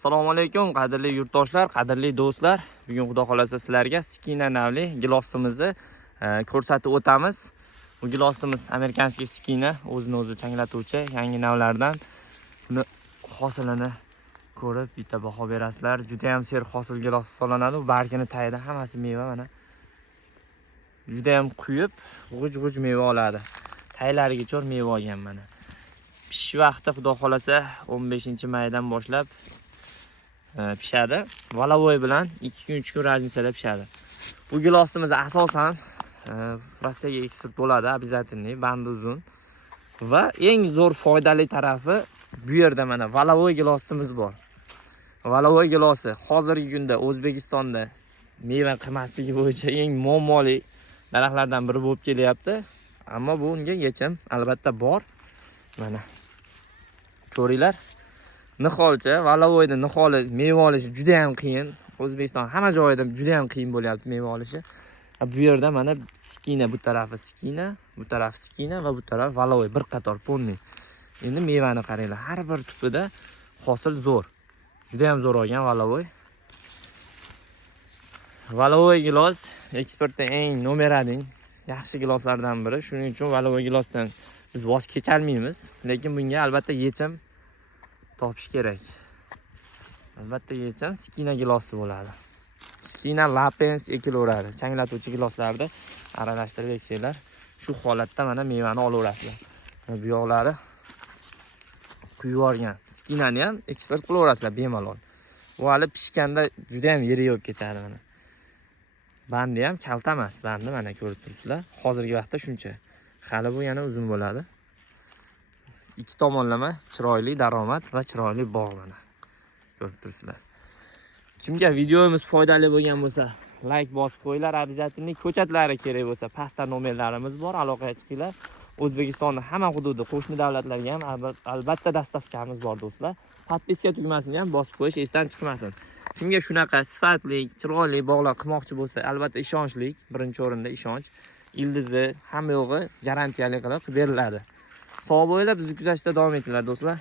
Assalomu alaykum qadrli yurtdoshlar, qadrli do'stlar. Bugun xudo xolasa sizlarga Skina navli gilostimizni ko'rsatib o'tamiz. Bu gilostimiz amerikanskiy Skina, o'zini o'zi changlatuvchi yangi navlardan. Buni hosilini ko'rib bitta baho berasizlar. Juda ham ser hosil gilos hisoblanadi. Bargini tagida hammasi meva mana. Juda ham quyib, g'uj-g'uj meva oladi. Taylariga chor meva olgan mana. Pishish vaqti xudo xolasa 15-maydan boshlab pishadi. Valavoy bilan 2 kun 3 kun razницада pishadi. Bu gilostimiz asosan Rossiyaga eksport bo'ladi, обязательный, bandi uzun. Va eng zo'r foydali tarafi bu yerda mana valavoy gilostimiz bor. Valavoy gilosi hozirgi kunda O'zbekistonda meva qilmasligi bo'yicha eng muammoli daraxtlardan biri bo'lib kelyapti. Ammo bunga yechim albatta bor. Mana ko'ringlar. Niholcha, valavoyda niholi meva olishi juda ham qiyin. O'zbekiston hamma joyida juda ham qiyin bo'lyapti meva olishi. Bu yerda mana Skina, bu tarafi Skina, bu taraf Skina va bu taraf valavoy bir qator polni. Endi mevani qaranglar, har bir tupida hosil zo'r. Juda ham zo'r olgan valavoy. Valavoy gilos eksportda eng nomerading yaxshi giloslardan biri. Shuning uchun valavoy gilosdan biz voz kecholmaymiz, lekin bunga albatta yechim topish kerak. Albatta yechim Skina gilosi bo'ladi. Skina lapens ekilaveradi. Changlatuvchi giloslarda aralashtirib eksanglar, shu holatda mana mevani olaverasizlar. Bu yoqlari quyib yuborgan. Skinani ham eksport qilaverasizlar bemalol. Bu hali pishganda juda ham yeri yo'q ketadi mana. Bandi ham kalta emas, bandi mana ko'rib turibsizlar. Hozirgi vaqtda shuncha. Hali bu yana uzun bo'ladi. Ikki tomonlama chiroyli daromad va chiroyli bog' mana. Ko'rib turibsizlar. Kimga videomiz foydali bo'lgan bo'lsa, like bosib qo'yinglar, обязательно ko'chatlari kerak bo'lsa, pastda nomerlarimiz bor, aloqaga chiqinglar. O'zbekistonning hamma hududi, qo'shni davlatlarga ham albatta dastavkamiz bor do'stlar. Podpiska tugmasini ham bosib qo'yish esdan chiqmasin. Kimga shunaqa sifatli, chiroyli bog'lar qilmoqchi bo'lsa, albatta ishonchlik, birinchi o'rinda ishonch, ildizi, hamma yo'g'i garantiyali qilib beriladi. Sog' bo'linglar, bizni kuzatishda davom etinglar do'stlar.